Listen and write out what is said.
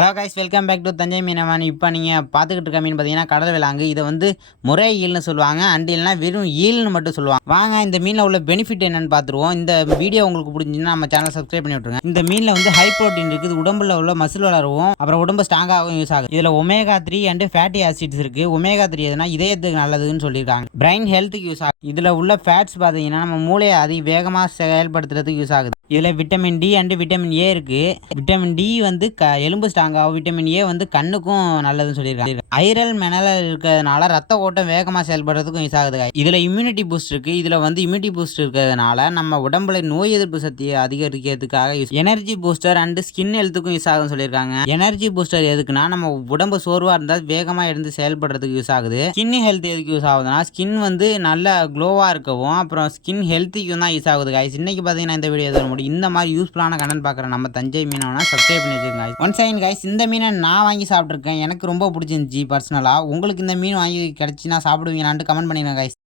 Hello guys, welcome back to Thanjai Meenavan. இப்போ நீங்கள் பார்த்துக்கிட்டு இருக்க மீன் பார்த்தீங்கன்னா கடல் விலாங்கு. இதை வந்து முறை ஈல்னு சொல்லுவாங்க, அண்ட் இல்லைனா வெறும் ஈல்னு மட்டும் சொல்லுவாங்க. வாங்க இந்த மீனில் உள்ள பெனிஃபிட் என்னன்னு பார்த்துருவோம். இந்த வீடியோ உங்களுக்கு பிடிச்சிருந்துன்னா நம்ம சேனல் சப்ஸ்கிரைப் பண்ணி விட்டுருங்க. இந்த மீனில் வந்து ஹை ப்ரோட்டீன் இருக்குது, உடம்புல உள்ள மசில் வளரவும் அப்புறம் உடம்பு ஸ்ட்ராங்காகவும் யூஸ் ஆகுது. இதில் ஒமேகா 3 அண்ட் ஃபேட்டி ஆசிட்ஸ் இருக்குது. ஒமேகா 3 எதுனா இதயத்துக்கு நல்லதுன்னு சொல்லியிருக்காங்க, பிரைன் ஹெல்த்துக்கு யூஸ் ஆகுது. இதில் உள்ள ஃபேட்ஸ் பார்த்தீங்கன்னா நம்ம மூளையை அதிக வேகமாக செயல்படுத்துறதுக்கு யூஸ் ஆகுது. இதில் vitamin D and vitamin A இருக்குது. விட்டமின் டி வந்து எலும்பு ஸ்ட்ராங்காகும், விட்டமின் ஏ வந்து கண்ணுக்கும் நல்லதுன்னு சொல்லியிருக்காங்க. ஐரல் மினரல் இருக்கிறதுனால ரத்த ஓட்டம் வேகமாக செயல்படுறதுக்கும் யூஸ் ஆகுது. இதில் இம்யூனிட்டி பூஸ்ட் இருக்குது. இதில் வந்து இம்யூனிட்டி பூஸ்ட் இருக்கிறதுனால நம்ம உடம்புல நோய் எதிர்ப்பு சக்தியை அதிகரிக்கிறதுக்காக use. Energy booster and skin ஹெல்த்துக்கும் யூஸ் ஆகுதுன்னு சொல்லியிருக்காங்க. எனர்ஜி பூஸ்டர் எதுக்குன்னா நம்ம உடம்பு சோர்வாக இருந்தால் வேகமாக எழுந்து செயல்படுறதுக்கு யூஸ் ஆகுது. ஸ்கின் ஹெல்த் எதுக்கு யூஸ் ஆகுதுன்னா ஸ்கின் வந்து நல்லா க்ளோவாக இருக்கவும் அப்புறம் ஸ்கின் ஹெல்த்துக்கும் தான் யூஸ் ஆகுது. கைஸ், இன்னைக்கு பார்த்தீங்கன்னா இந்த வீடியோ எதுவும் இந்த மாதிரி யூஸ்ஃபுல்லான கண்டென்ட் பார்க்குற நம்ம தஞ்சை மீனவனா சப்ஸ்கிரைப் பண்ணி வச்சுருக்கேன். ஒன் செகண்ட் கைஸ், இந்த மீனை நான் வாங்கி சாப்பிட்ருக்கேன், எனக்கு ரொம்ப பிடிச்சிருந்துச்சி பர்சனலாக. உங்களுக்கு இந்த மீன் வாங்கி கிடச்சின்னா சாப்பிடுவீங்களான்ட்டு கமெண்ட் பண்ணிடுங்க கைஸ்.